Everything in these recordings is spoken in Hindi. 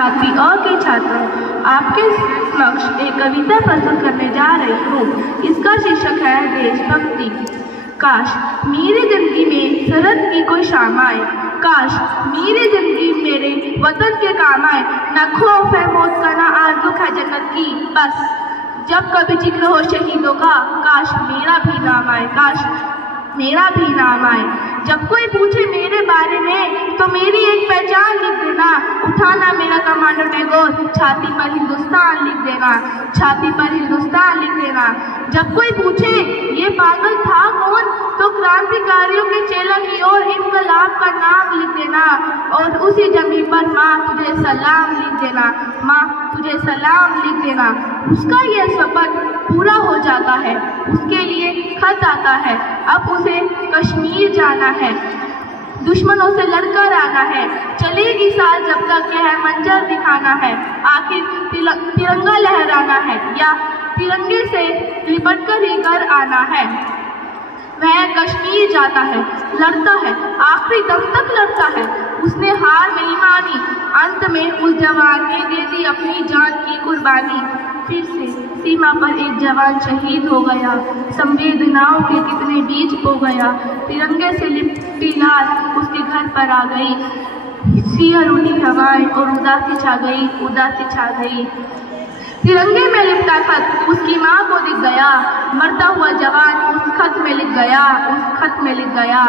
सातवीं अ के छात्र आपके समक्ष एक कविता प्रस्तुत करने जा रही हूँ। इसका शीर्षक है देशभक्ति। काश मेरी जिंदगी में सरहद की कोई शाम आए, काश मेरी जिंदगी मेरे वतन के काम आए। न खौफ है मौत का, न आरज़ू है जन्नत की, बस जब कभी जिक्र हो शहीदों का, काश मेरा भी नाम आए, काश मेरा भी नाम आए। जब कोई पूछे मेरे बारे में तो मेरी एक पहचान लिख देना, उठाना मेरा कमांडो टैगोर, छाती पर हिंदुस्तान लिख देना, छाती पर हिंदुस्तान लिख देना। जब कोई पूछे ये पागल था कौन, तो क्रांतिकारियों के चेला की ओर इनकलाब का नाम लिख देना, और उसी जमीन पर माँ तुझे सलाम लिख देना, माँ तुझे सलाम लिख देना। उसका यह सपना पूरा हो जाता है, उसके लिए खत आता है, अब उसे कश्मीर जाना है, दुश्मनों से लड़कर आना है। चलेगी साथ जब तक यह मंजर दिखाना है, आखिर तिरंगा लहराना है, या तिरंगे से लिपटकर ही घर आना है। वह कश्मीर जाता है, लड़ता है, आखिरी दम तक लड़ता है, उसने हार नहीं मानी। अंत में उस जवान ने दे दी अपनी जान की कुर्बानी। फिर से सीमा पर एक जवान शहीद हो गया, संवेदनाओं के कितने बीज बो गया। तिरंगे से लिपटी लाश उसके घर पर आ गई, सिहर उठी हवाएं और उदासी छा गई, उदासी छा गई। तिरंगे में लिपटा खत उसकी माँ को दिख गया, मरता हुआ जवान उस खत में लिख गया, उस खत में लिख गया।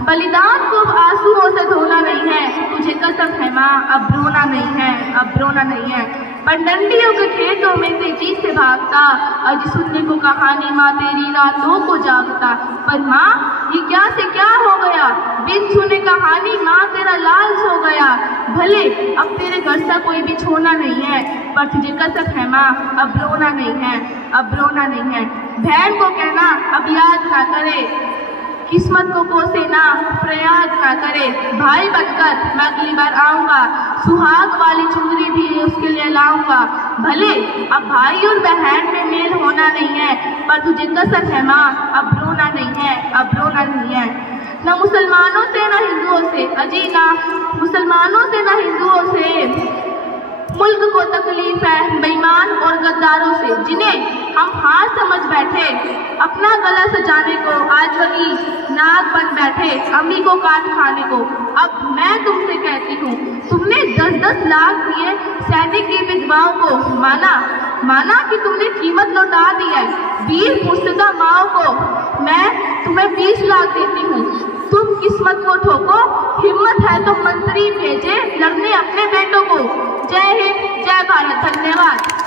बलिदान को आंसुओं से धोना नहीं है, तुझे कसम है माँ अब रोना नहीं है, अब रोना नहीं है। पनडंडियों के खेतों में तेजी से भागता, आज सुनने को कहानी माँ तेरी रातों को जागता। पर माँ ये क्या से क्या हो गया, बिन सुने कहानी माँ तेरा लाल सो गया। भले अब तेरे घर से कोई भी छोना नहीं है, पर तुझे कसम है माँ अब रोना नहीं है, अब रोना नहीं है। बहन को कहना अब याद ना करे, किस्मत को कोसे ना प्रयास ना करे। भाई बनकर मैं अगली बार आऊँगा, सुहाग वाली चुनरी भी उसके लिए लाऊंगा। भले अब भाई और बहन में मेल होना नहीं है, पर तुझे कसम है माँ अब रोना नहीं है, अब रोना नहीं है। न मुसलमानों से न हिंदुओं से, अजी ना मुसलमानों से न हिंदुओं से, मुल्क को तकलीफ है बेईमान और गद्दारों से, जिन्हें हम हार समझ बैठे। अपना गला सजाने को आज वही नाग बन बैठे, अम्मी को काट खाने को। अब मैं तुमसे कहती हूँ, तुमने 10-10 लाख दिए सैनिक की विधवाओं को, माना कि तुमने कीमत लौटा दी है वीर मुर्तजा माओ को। मैं तुम्हें 20 लाख देती हूँ, तुम किस्मत को ठोको, हिम्मत है तो मंत्री भेजे लड़ने अपने बेटों को। जय हिंद, जय भारत, धन्यवाद।